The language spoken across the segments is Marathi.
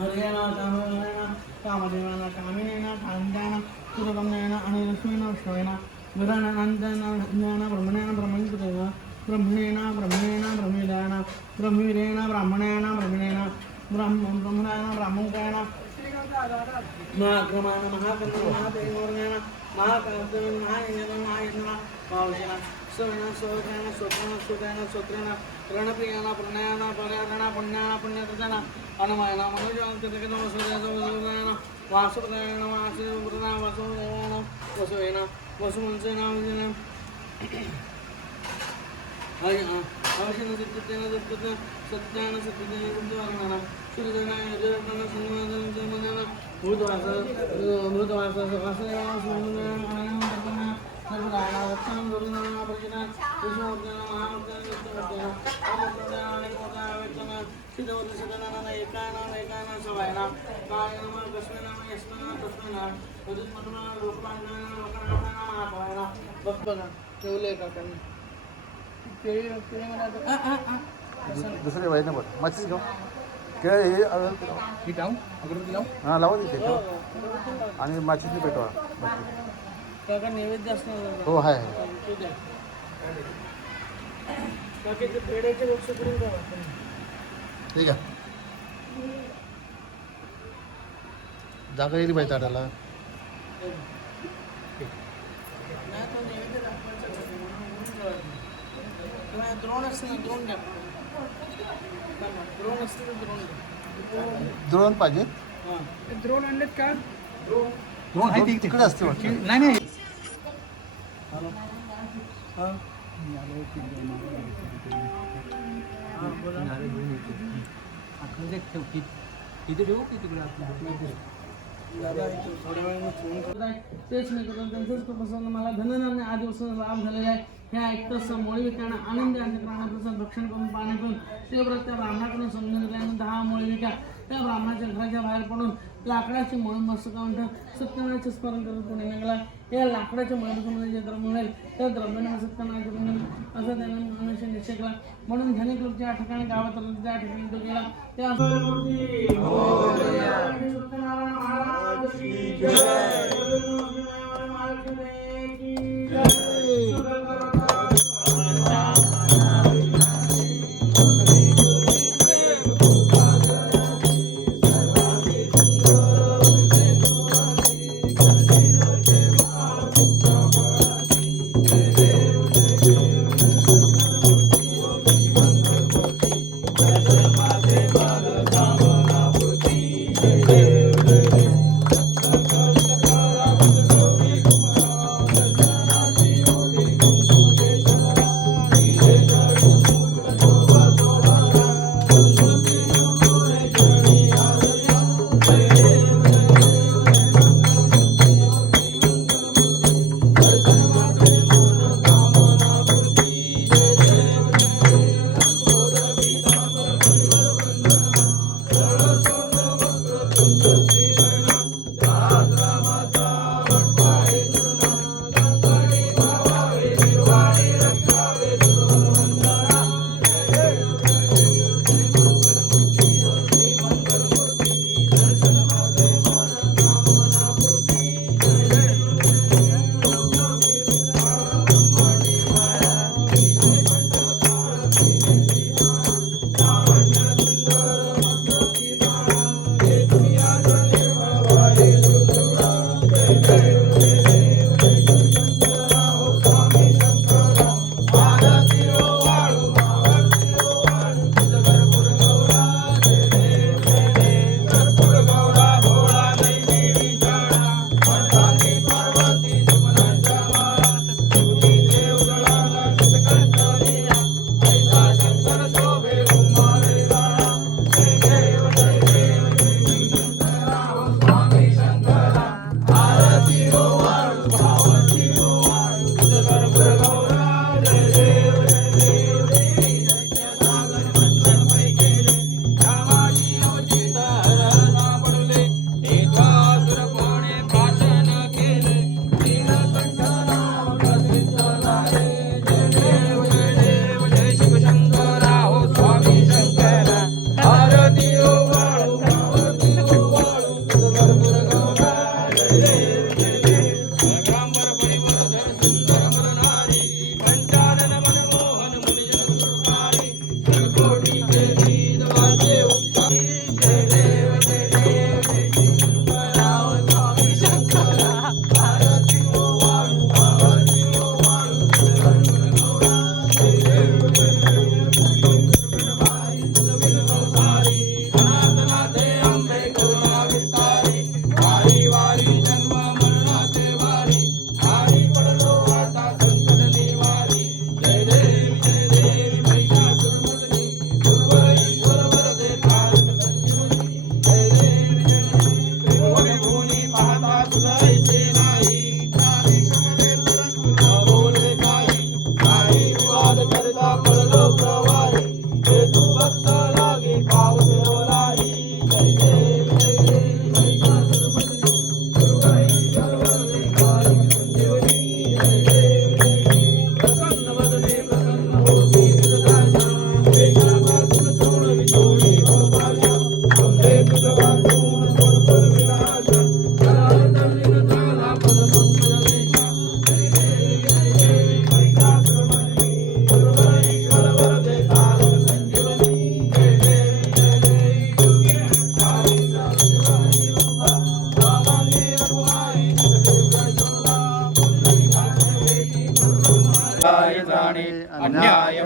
हरेण कामधेन कामदेवान कामिनेन कान्तान सुरगम्येन अनिरस्वेन विष्णवेन विराणानन्दन ब्रह्मणेन ब्रह्मणकृतेन ब्रह्मणेन ब्रह्मणेन ब्रह्मिदान ब्रह्मवीरेण ब्राह्मणेन ब्रह्मणेन ब्रह्म ब्रह्मणान ब्राह्मणकायन महाक्रमान महाकर्ण महापेमोर्गेण महाकार्तवेन महायजन महायजन भावशेन सवेन सवकेन स्वप्न सुखेन स्वत्रेण रणप्रियाण प्रणयान पर्यारण पुण्यान पुण्यकृतेन अनुमयन मनुजांकृतेन वसुदेव वासुदेवेन वासुदेवकृतेन वसुदेवेन वसुवेन वसुमंसेन विजयेन अवश्यन सत्यतेन सत्यतेन सत्यान सत्यतेन सत्यवागणान सूर्यदेवाय यजोदन सन्निवादन जमनान भूतवास मृतवास वासुदेवाय सुमनान आनंद कर्मना सर्वदान वत्सं दुर्गुणान परिचितान विष्णुवर्धन महावर्धन विष्णुवर्धन अमृतदान कोदाय महाभवाना बघ ठेवले काकांनी केळी केळी म्हणा आ आ आ दुसरे वाईट बघ मच्छी घेऊ केळ हे ही लावू? अगरबत्ती लावू हां लावा तिथे आणि माचीची पेटवा. काका नैवेद्य असणार हो आहे काका ते पेढ्याचे वृक्ष करून द्या ठीक आहे. जागा येईल पाहिजे ताटाला. द्रोण ना द्रोण हां आणलेत का? द्रोण तिकडे असते नाही नाही. तिथे ठेवू की तिकडे तेच मी करतो त्यांचंच कृपासन मला धनधान्य आदिवसन लाभ झालेला आहे हे ऐकतं मोळी विकाणं आनंद आणि प्राणप्रसाद भक्षण करून पाणी पिऊन ते व्रत त्या ब्राह्मणाकडून समजून घेतल्यानंतर हा मोळी विका त्या ब्राह्मणाच्या घराच्या बाहेर पडून लाकडाची मळ मस्तकांठ सत्यनारायणचे स्मरण करत पुणे निघाला या लाकडाच्या मळामध्ये जे द्रव्य मिळेल त्या द्रव्याने सत्यनारायण करून असं त्याने मनुष्य निश्चय केला म्हणून धनिक ज्या ठिकाणी गावात त्या ठिकाणी तो गेला त्या सत्यनारायण महाराज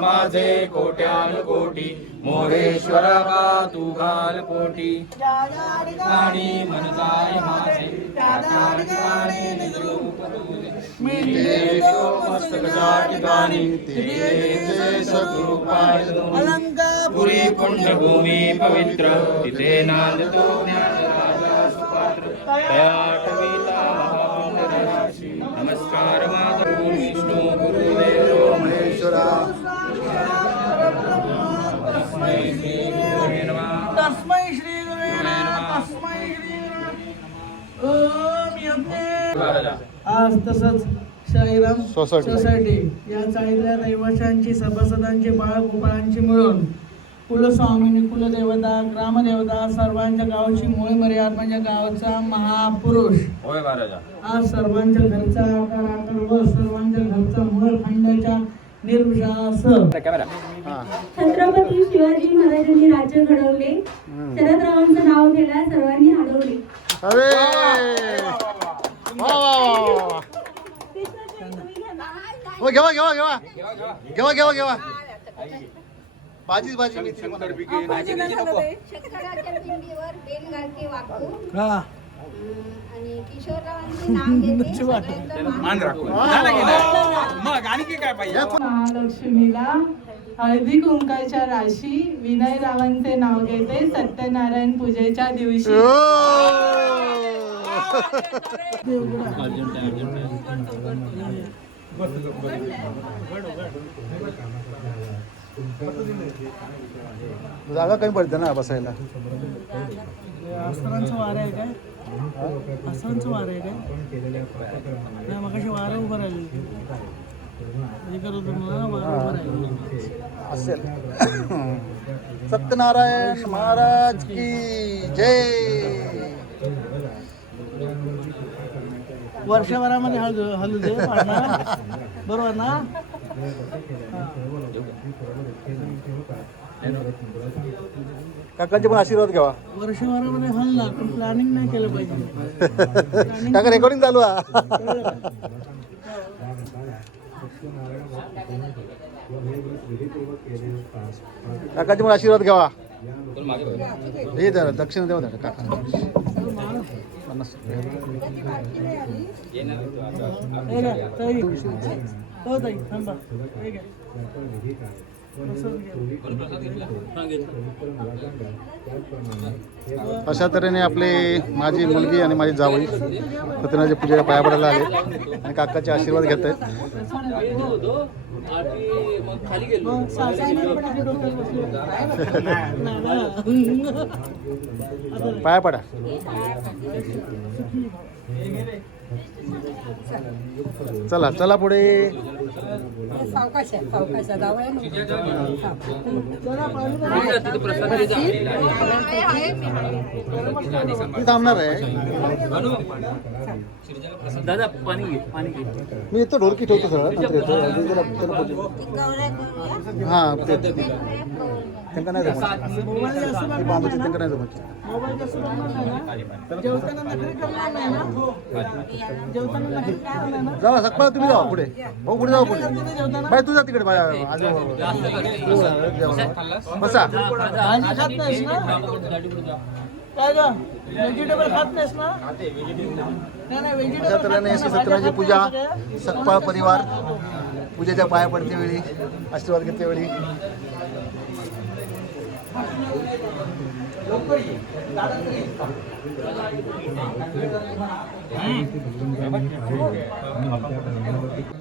माझे कोट्यानुकोटी मोरेश्वर बा तू घाल पोटी. आणि मन जाय माझे त्या त्या ठिकाणी निजरूप मी ठिकाणी तिथे पुरी पुण्यभूमी पवित्र तिथे नांदतो सुपात्र. आज तसंच शाहीराम सोसायटी. या चाळीतल्या रहिवाशांची सभासदांची बाळगोपाळांची मिळून कुलस्वामिनी कुलदेवता ग्रामदेवता सर्वांच्या गावाची मूळ मर्याद म्हणजे गावचा महापुरुष. आज सर्वांच्या घरचा आकार आकार व सर्वांच्या घरचा मूळ खंडाच्या निर्विशास हां. छत्रपती शिवाजी महाराजांनी राज्य घडवले. शरदरावांचं नाव घेण्यास सर्वांनी वा. हो घेवा घेवा घेवा. घेवा घेवा घेवा. भाजीच भाजी मी तिला म्हणा. शेतकऱ्याच्या पिंडीवर बेलगाडगे वाकू. आणि किशोररावांचे नाव घेते. सगळ्यांचं मान मग आणखी काय पाहिजे? महालक्ष्मीला हळदी कुंकाच्या राशी विनय रावांचे नाव घेते सत्यनारायण पूजेच्या दिवशी. ओ! जागा कमी पडते ना बसायला. अस्त्रांचं वारं आहे काय? अस्त्रांचं वारं आहे काय? नाही मग वारं उभं राहिलं. हे करत होतो ना वारं उभं राहिलं. असेल. सत्यनारायण महाराज की जय. वर्षभरामध्ये हळू हलू दे बरोबर ना? काकांचे पण आशीर्वाद घ्यावा. वर्षभरामध्ये हलला पण प्लॅनिंग नाही केलं पाहिजे. काका रेकॉर्डिंग चालू आहे. काकाचे पण आशीर्वाद घ्यावा. हे दक्षिण देवा काका. पन्नास रुपये. हे हो ताई थांबा. अशा तऱ्हेने आपले माझी मुलगी आणि माझी जावई सत्यनारायणच्या पूजेला पाया पडायला आले आणि काकाचे आशीर्वाद घेत आहेत. पाया पडा चला चला पुढे. जरा पाणी मी थांबणार आहे. दादा पाणी घे पाणी घे. मी येतो ढोलकी ठेवतो सगळं. पूजा- हां. ते त्यांना नाही त्यांना ना? मोबाईल जावा सकपाळ तुम्ही जावा पुढे. भाऊ पुढे जावा पुढे. बाय तू जा तिकडे बाय आज बसा खात नाहीस ना काय ग व्हेजिटेबल खात नाहीस ना सत्यनारायणची पूजा. सकपाळ परिवार पूजेच्या पाया पडते वेळी आशीर्वाद घेते वेळी.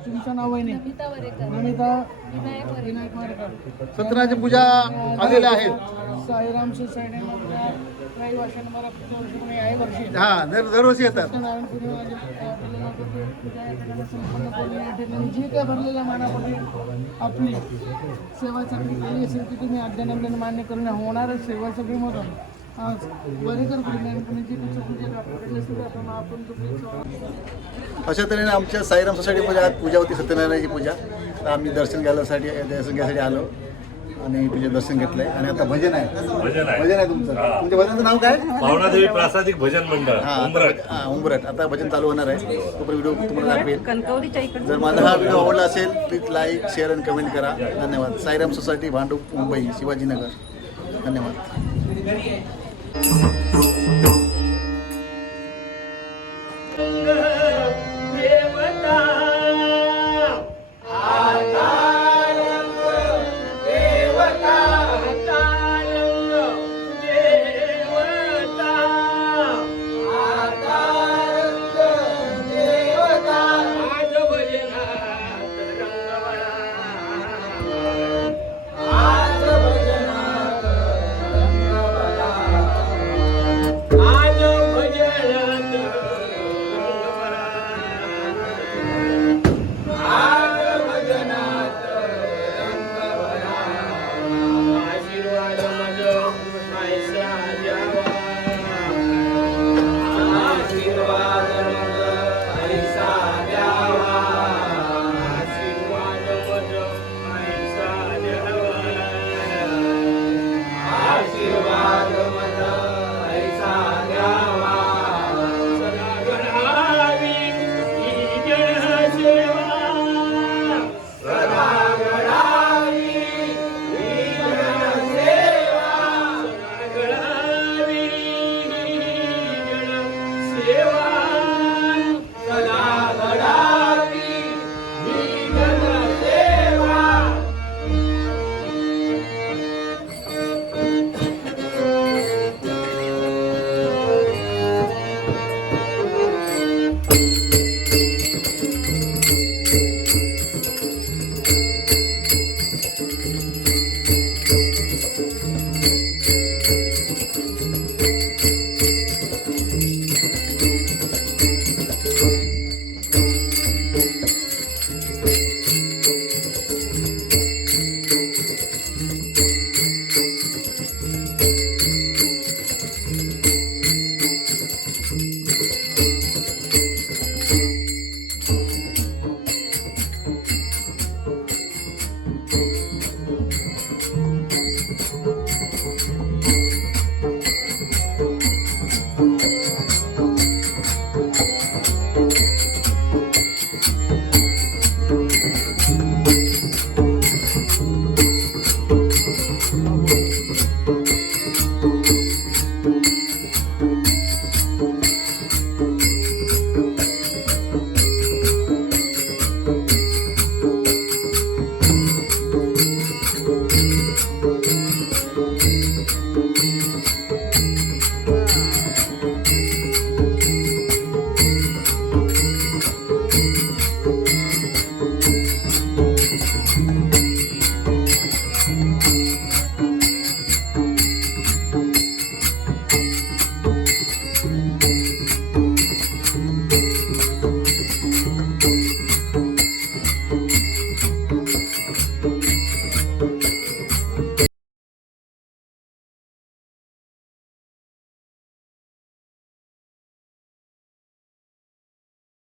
तुमचं नाव आहे नमिता वरेकर. नमिता विनायक वरेकर. विनायक मारेकर सत्यनारायणची पूजा आलेल्या आहेत साईराम सोसायटीमधल्या काही वर्षांमध्ये वर्षी आहे वर्षी. हा दर दरवर्षी येतात. सत्यनारायण जी काय भरलेल्या मानामध्ये आपली सेवा चांगली केली असेल ती तुम्ही अध्ययन मान्य करून होणारच सेवा सगळी मधून. अशा तऱ्हेने आमच्या साईराम सोसायटीमध्ये आज पूजा होती सत्यनारायणाची पूजा. तर आम्ही दर्शन घ्यायसाठी दर्शन घ्यायसाठी आलो. आणि तुझे दर्शन घेतलंय. आणि आता भजन आहे. भजन आहे. भजन आहे तुमचं. हा. तुमच्या भजनाचं नाव काय? पावणादेवी प्रासादिक भजन मंडळ हा उंबरठ हा, उंबरठ आता भजन चालू होणार आहे. तो पण व्हिडिओ तुम्हाला दाखवेल. कणकवलीच्या इकडे जर माझा हा व्हिडिओ आवडला असेल प्लीज लाईक शेअर आणि कमेंट करा. धन्यवाद. साईराम सोसायटी भांडूप मुंबई शिवाजीनगर. धन्यवाद. सेवा